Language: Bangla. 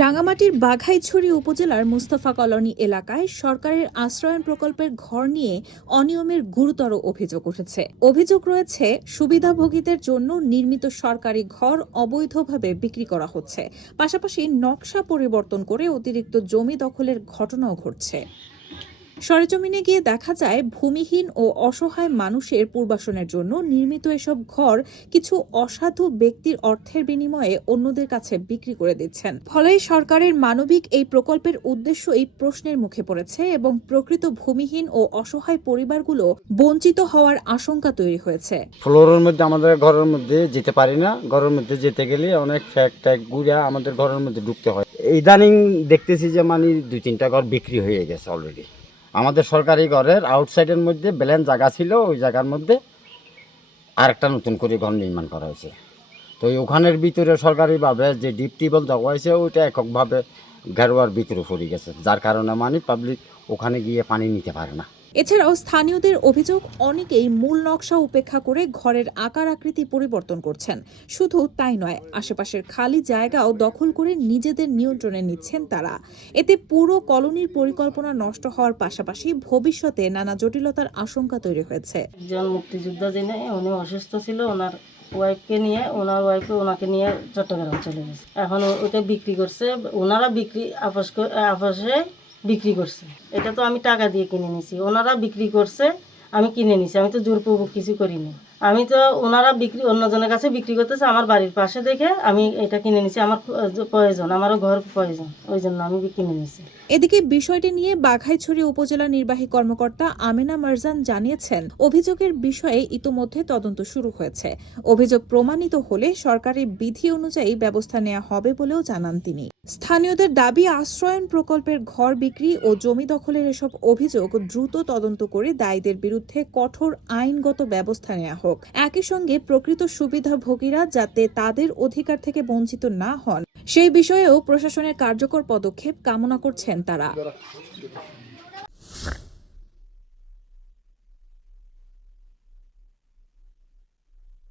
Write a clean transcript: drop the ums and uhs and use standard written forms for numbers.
রাঙামাটির বাঘাইছড়ি উপজেলার মুস্তাফা কলোনি এলাকায় সরকারের আশ্রয়ন প্রকল্পের ঘর নিয়ে অনিয়মের গুরুতর অভিযোগ উঠেছে। অভিযোগ রয়েছে, সুবিধাভোগীদের জন্য নির্মিত সরকারি ঘর অবৈধভাবে বিক্রি করা হচ্ছে, পাশাপাশি নকশা পরিবর্তন করে অতিরিক্ত জমি দখলের ঘটনাও ঘটছে। সরেজমিনে গিয়ে দেখা যায়, ভূমিহীন ও অসহায় মানুষের পূর্বাসনের জন্য নির্মিত এসব ঘর কিছু অসাধু ব্যক্তির অর্থের বিনিময়ে অন্যদের কাছে বিক্রি করে দিচ্ছেন। ফলে সরকারের মানবিক এই প্রকল্পের উদ্দেশ্য এই প্রশ্নের মুখে পড়েছে এবং প্রকৃত ভূমিহীন ও অসহায় পরিবারগুলো বঞ্চিত হওয়ার আশঙ্কা তৈরি হয়েছে। ফ্লোরের মধ্যে আমাদের ঘরের মধ্যে যেতে পারি না, ঘরের মধ্যে যেতে গেলে অনেক ফ্যাক ট্যাক ঘুরে আমাদের ঘরের মধ্যে ঢুকতে হয়। ইদানিং দেখতেছি যে মানে 2-3টা ঘর বিক্রি হয়ে গেছে অলরেডি। আমাদের সরকারি ঘরের আউটসাইডের মধ্যে ব্যালেন্স জায়গা ছিল, ওই জায়গার মধ্যে আরেকটা নতুন করে ঘর নির্মাণ করা হয়েছে। তো ওখানের ভিতরে সরকারিভাবে যে ডিপ টিউবওয়েল দেওয়া হয়েছে ওইটা এককভাবে ঘেরোয়ার ভিতরে পড়ে গেছে, যার কারণে মানে পাবলিক ওখানে গিয়ে পানি নিতে পারে না। এছাড়াও স্থানীয়দের অভিযোগ, অনেকেই মূল নকশা উপেক্ষা করে ঘরের আকার আকৃতি পরিবর্তন করছেন। শুধু তাই নয়, আশেপাশের খালি জায়গাও দখল করে নিজেদের নিয়ন্ত্রণে নিচ্ছেন তারা। এতে পুরো কলোনির পরিকল্পনা নষ্ট হওয়ার পাশাপাশি ভবিষ্যতে নানা জটিলতার আশঙ্কা তৈরি হয়েছে। একজন মুক্তিযোদ্ধা যিনি, উনি অসুস্থ ছিল, ওনার ওয়াইফকে নিয়ে, ওনাকে নিয়ে চট্টগ্রাম চলে গেছে। এখন ওটা বিক্রি করছে, ওনারা আপসে বিক্রি করছে। এটা তো আমি টাকা দিয়ে কিনে নিছি, ওনারা বিক্রি করছে, আমি কিনে নিছি। আমি তো জোরপূর্বক কিছু করিনি। আমি তো ওনারা অন্যজনের কাছে বিক্রি করতেছে, আমার বাড়ির পাশে দেখে আমি এটা কিনে নিছি। আমার প্রয়োজন, আমারও ঘর প্রয়োজন, ওই জন্য আমি কিনে নিছি। এদিকে বিষয়টি নিয়ে বাঘাইছড়ি উপজেলা নির্বাহী কর্মকর্তা আমেনা মারজান জানিয়েছেন, অভিযোগের বিষয়ে ইতোমধ্যে তদন্ত শুরু হয়েছে। অভিযোগ প্রমাণিত হলে সরকারি বিধি অনুযায়ী ব্যবস্থা নেওয়া হবে বলেও জানান তিনি। স্থানীয়দের দাবি, আশ্রয়ন প্রকল্পের ঘর বিক্রি ও জমি দখলের এসব অভিযোগ দ্রুত তদন্ত করে দায়ীদের বিরুদ্ধে কঠোর আইনগত ব্যবস্থা নেওয়া হোক। একই সঙ্গে প্রকৃত সুবিধাভোগীরা যাতে তাদের অধিকার থেকে বঞ্চিত না হন সেই বিষয়েও প্রশাসনের কার্যকর পদক্ষেপ কামনা করছেন তারা।